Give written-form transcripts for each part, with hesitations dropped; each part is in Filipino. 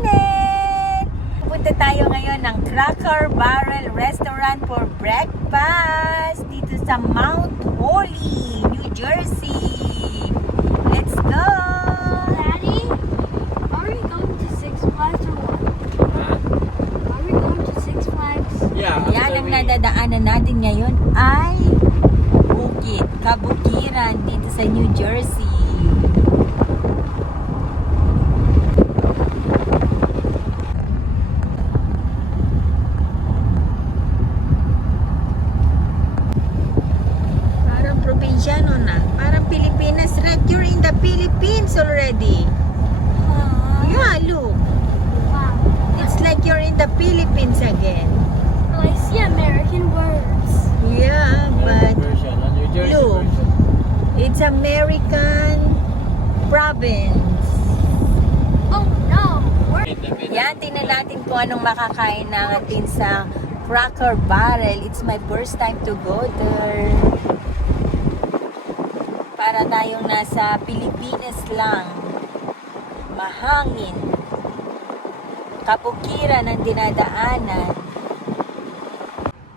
Janet! Punta tayo ngayon ng Cracker Barrel Restaurant for breakfast dito sa Mount Holly, New Jersey. Let's go! Daddy, are we going to Six Flags or what? Are we going to Six Flags? Yeah. Yan ang nadadaanan natin ngayon ay bukid, kabukiran dito sa New Jersey. Parang probinsyano na. Parang Pilipinas. Red, you're in the Philippines already. Yeah, look. Wow. It's like you're in the Philippines again. I see American words. Yeah, but Version, New Jersey look. version. It's American province. Oh no. Yan, tingnan natin kung anong makakain natin sa Cracker Barrel. It's my first time to go there. Para tayong nasa Pilipinas lang. Mahangin. Kabukiran ang dinadaanan.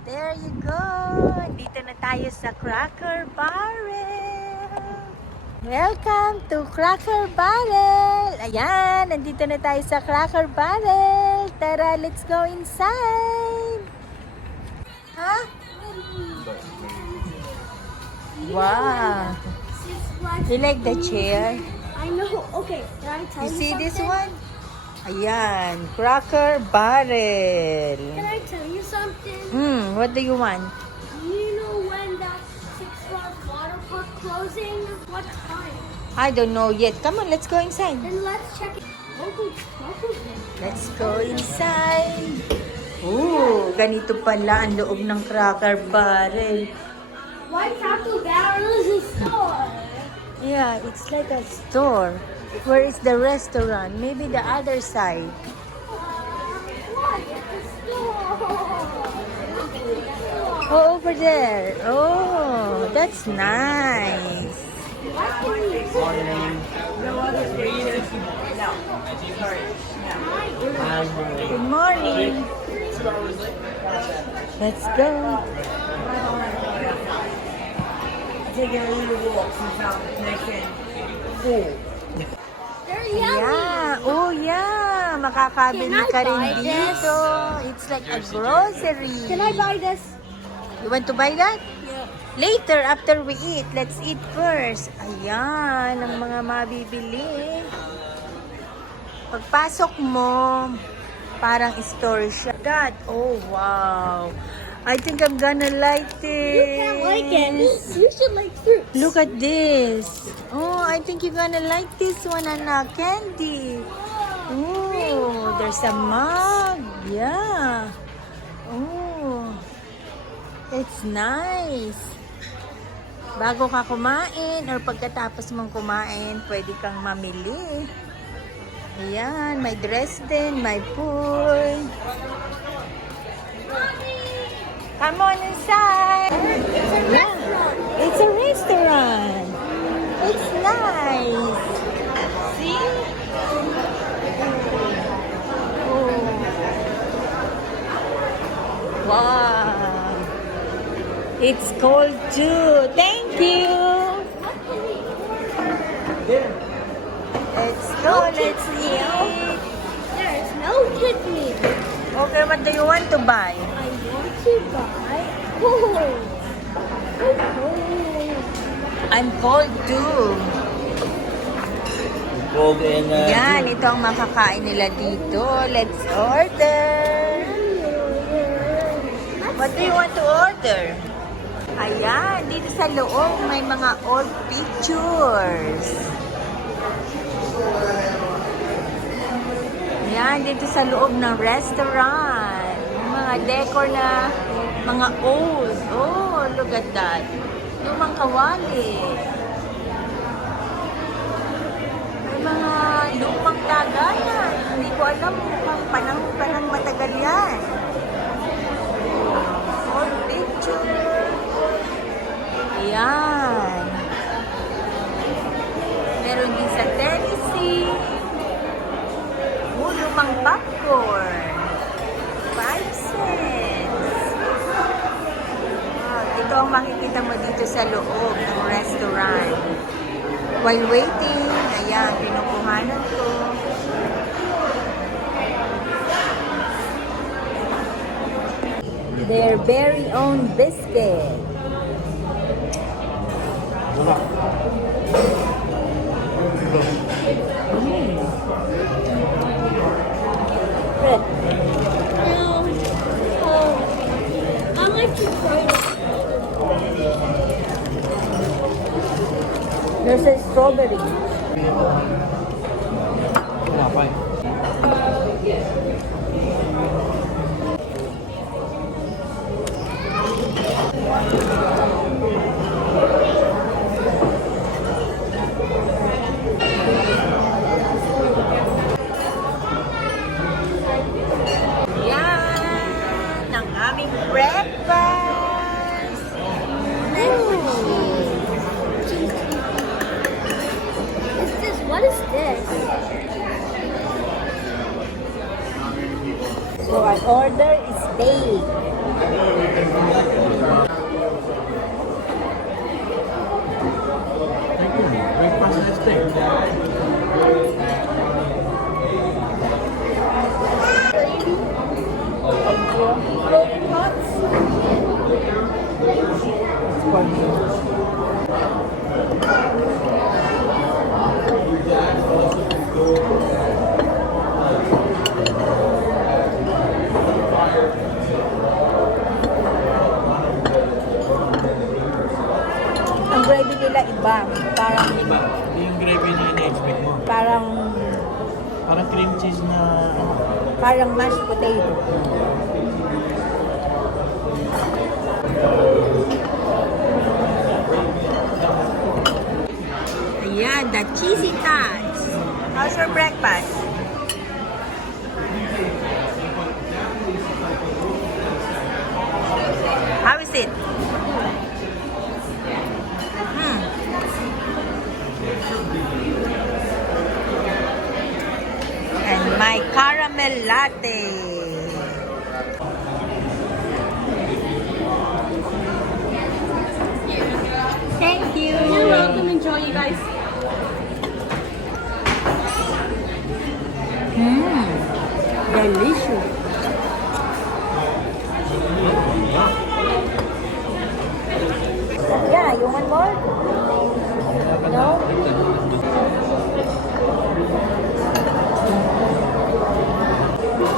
There you go. Dito na tayo sa Cracker Barrel. Welcome to Cracker Barrel. Ayan, nandito na tayo sa Cracker Barrel. Tara, let's go inside. Ha? Wow. Six Flags. You like the chair? I know. Okay, can I tell You you see something? this one? Ayan, Cracker Barrel. Can I tell you something? What do you want? You know when that Six Flags water park closing? What time? I don't know yet. Come on, let's go inside. Then let's check it. Let's go inside. Ooh, ganito pala ang loob ng Cracker Barrel. Why Cracker Barrel is a store? Yeah, it's like a store. Where is the restaurant? Maybe the other side. What? It's a store. Oh, over there. Oh, that's nice. Good morning. Let's go. Taking a little walk from South Connection. They're yummy. Yeah. Oh, yeah. Makakabili Can I ka rin buy this? dito. It's like a grocery. Can I buy this? You want to buy that? Yeah. Later, after we eat. Let's eat first. Ayan, ang mga mabibili. Pagpasok mo, parang store siya. God, oh wow. I think I'm gonna like this. You can't like it. You should like fruits. Look at this. Oh, I think you're gonna like this one, Anna. Candy. Oh, there's a mug. Yeah. Oh, it's nice. Bago ka kumain or pagkatapos mong kumain, pwede kang mamili. Ayan, may dress din, may pool. Come on inside. Yeah, it's a restaurant. It's nice. See? Oh. Wow. It's cold too. Thank you. Let's go. Let's eat. There's no kid meal. Okay, what do you want to buy? I want to buy. Oh. I'm cold too. Cold and Yan, ito ang makakain nila dito. Let's order. What do you want to order? Ayan, dito sa loob may mga old pictures. Ayan, dito sa loob ng restaurant. Mga decor na mga old. Oh, look at that. Lumang kawali. May mga lumang daganan. Hindi ko alam kung panang matagal yan. Old picture. Ayan. Meron din sa Tennessee. pang popcorn. 5 cents. Wow, ito ang makikita mo dito sa loob ng restaurant. While waiting, ayan, pinukuhanan ko. Their very own biscuit. Good. I like to try it. There's a strawberry. Wala pa eh. Yan ang aming breakfast. What is this? So our order is steak. Thank you. Breakfast na steak. Ang gravy nila iba. Parang Diba? Hindi yung gravy na ina-expect mo. parang Parang cream cheese na parang mashed potato. Ayan, the cheesy tots. How's your breakfast? How is it? And my caramel latte. Thank you. You're welcome. Enjoy, you guys. Delicious. Yeah, you want more? No?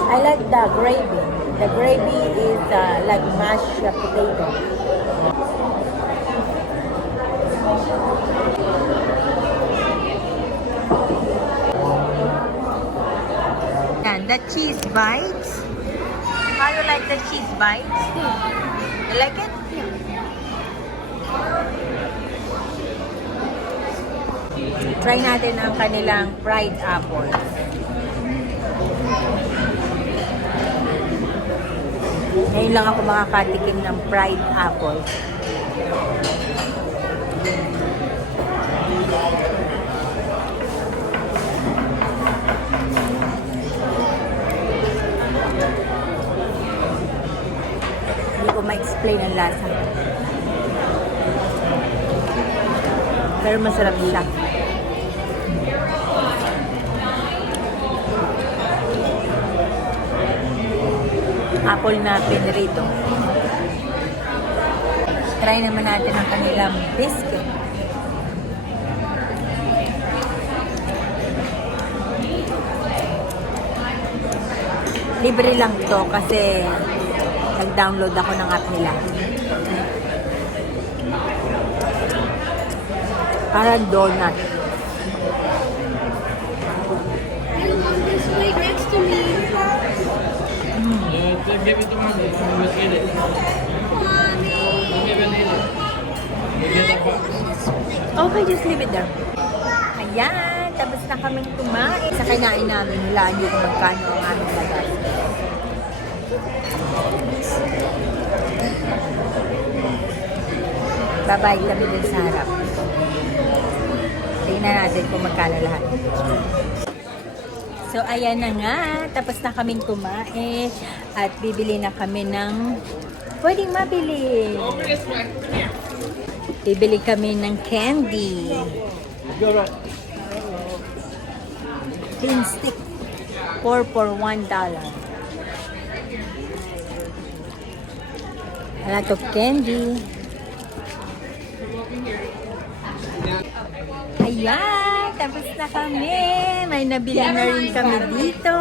I like the gravy. The gravy is like mashed potato. And the cheese bites. How you like the cheese bites? You like it? Try natin ang kanilang fried apple. Ngayon lang ako makakatikim ng fried apple. Hindi ko ma-explain ang lasa. Pero masarap siya. Apple na pinirito. Try naman natin ang kanilang biscuit. Libre lang to kasi nag-download ako ng app nila. Parang donut. Just wait next to me. give it to Mommy. Mommy will eat it. Mommy. Mommy will eat it. You get a box. Okay, just leave it there. Ayan, tapos na kaming kumain. Sa kinain namin, hulaan niyo kung magkano ang aming lagas. Bye-bye kami din sa harap. Tingnan natin kung magkano lahat. So, ayan na nga. Tapos na kaming kumain. At bibili na kami ng pwedeng mabili. Bibili kami ng candy. Clean stick. 4 for $1. A lot of candy. Ayan, tapos na kami. May nabili na rin kami dito.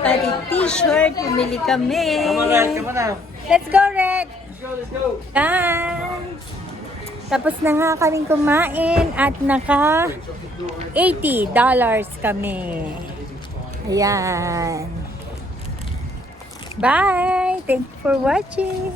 Pati t-shirt, bumili kami. Let's go, Red! Yan. Tapos na nga kaming kumain at naka $80 kami. Ayan. Bye! Thank you for watching.